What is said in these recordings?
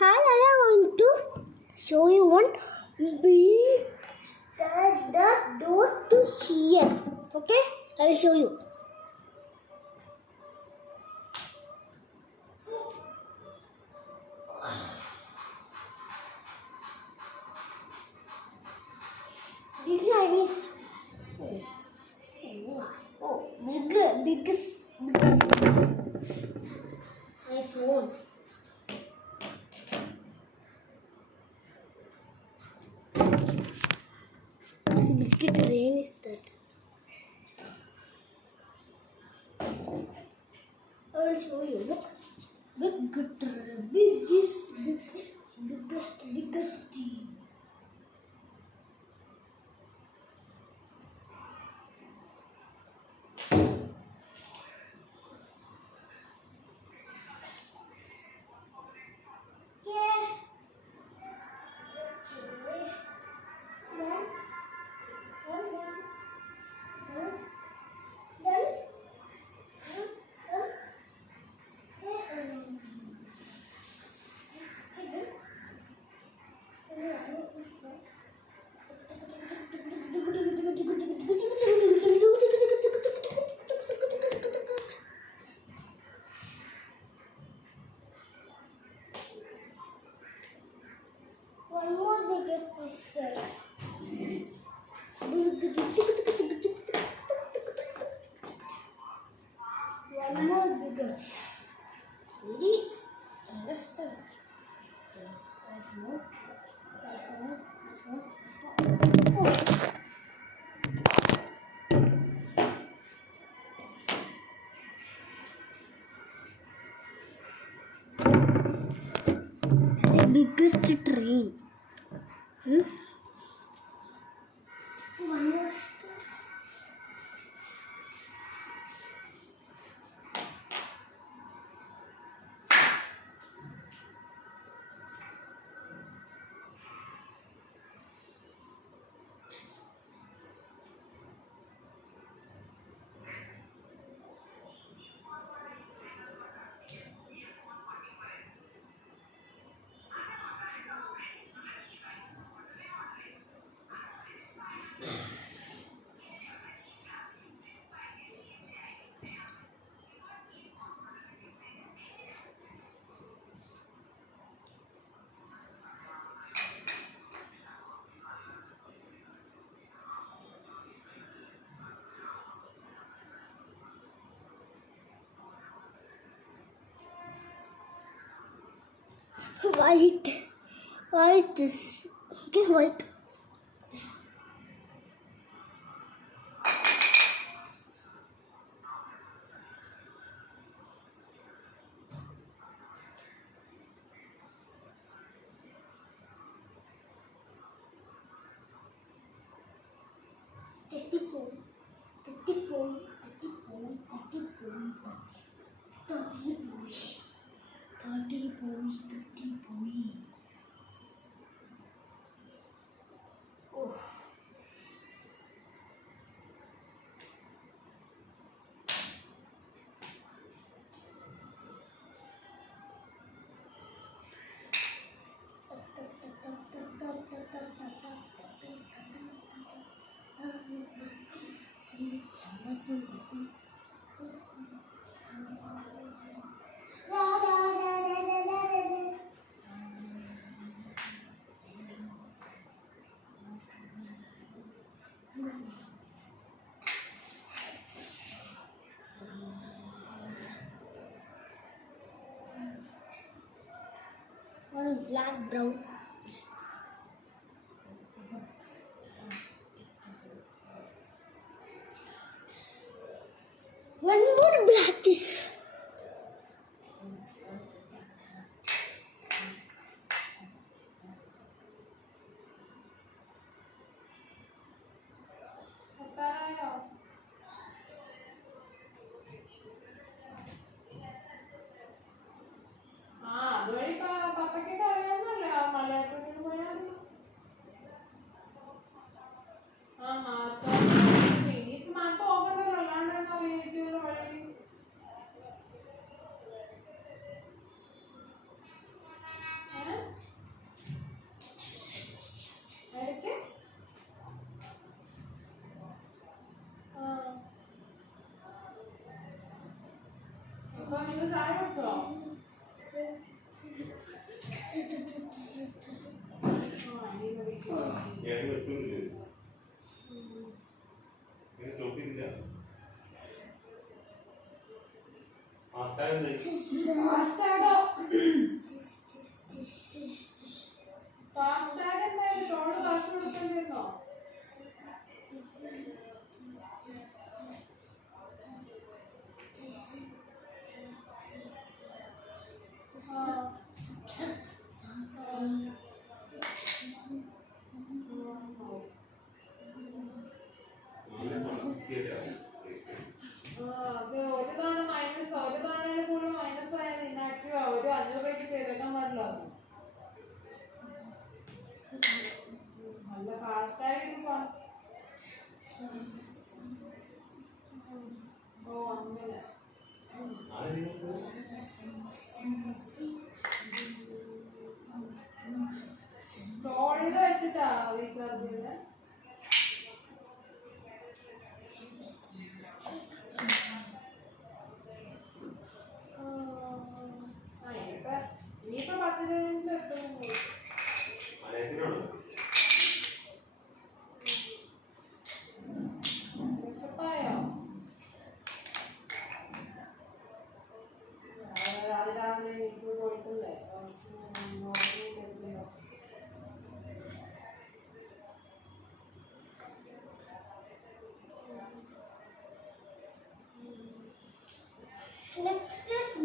Hi, I am going to show you one big the door to here. Okay, I will show you. Big line is biggest my phone. Big train is that. I will show you. Look, biggest thing. One more biggest is there. One more biggest. Ready? Understand? iPhone. The biggest train. One more star. White is okay, white. Thirty boy. Oh. Sing. One black brown. One more black is.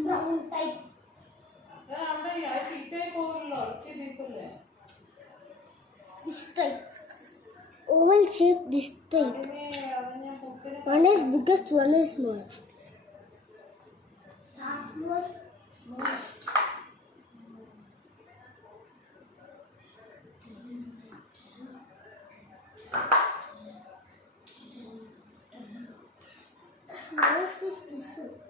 brown type. This type. Oval shape, this type. One is biggest, one is smallest. Smallest. Smallest is this one.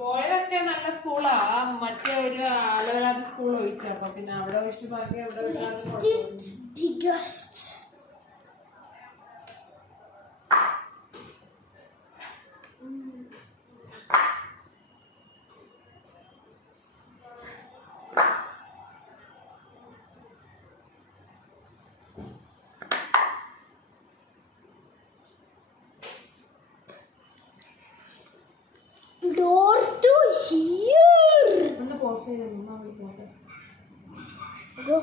പോയതൊക്കെ നല്ല സ്കൂളാ. മറ്റേ ഒരു അലവലാത്ത school ഒഴിച്ചു. അപ്പൊ പിന്നെ അവിടെ വെച്ചിട്ട് ബാക്കി അവിടെ Door to here. ഒന്ന് പോസ് ചെയ്ത് പോട്ടെ. Go.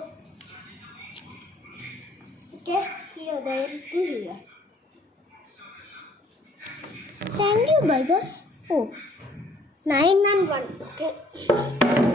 Okay, here, there to here. Thank you, bye bye. Oh, 9 and 1. Okay.